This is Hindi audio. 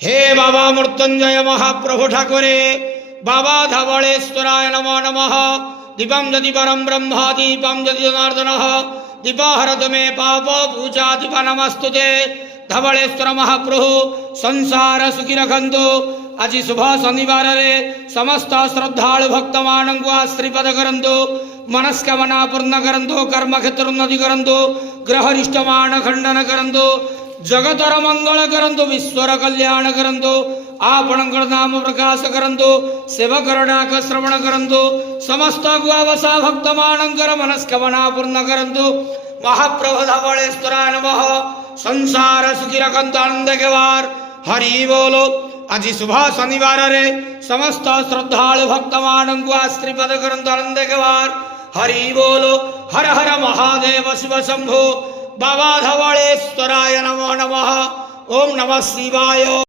हे बाबा मृत्युंजय महाप्रभु ठाकुरे बाबा धवलेश्वराय नमो नमः। दीपं यदि परम ब्रह्म दीपं यदि जनार्दन दीपहरतु मे पाप पूजा दीप नमस्तुते। धवलेश्वर महाप्रभु संसार सुखी रखंतु। आज शुभ शनिवार रे समस्त श्रद्धालु भक्त मान को आश्रीपद करंतु। मनस्कामना पूर्ण करंतु। कर्म क्षेत्र उन्नति करंतु। ग्रहरिष्ट मान खंडन करंतु। जगतर मंगल करंतु। विश्वर कल्याण करंतु। आपणकर नाम प्रकाश करंतु। सेवकर डाक श्रवण करंतु। समस्त गुआवसा भक्त मानकर मनस्कामना पूर्ण करंतु। महाप्रभु धवलेश्वराय नमः। संसार सुखी रखंतु आनंद के वार। हरि बोलो। आज शुभ शनिवार रे समस्त श्रद्धालु भक्त मान को आश्रीपद करंतु आनंद के वार। हरि बोलो। हर हर महादेव शिव शंभो। बाबा धवलेश्वराय नमो नमः। ओम नमः शिवाय।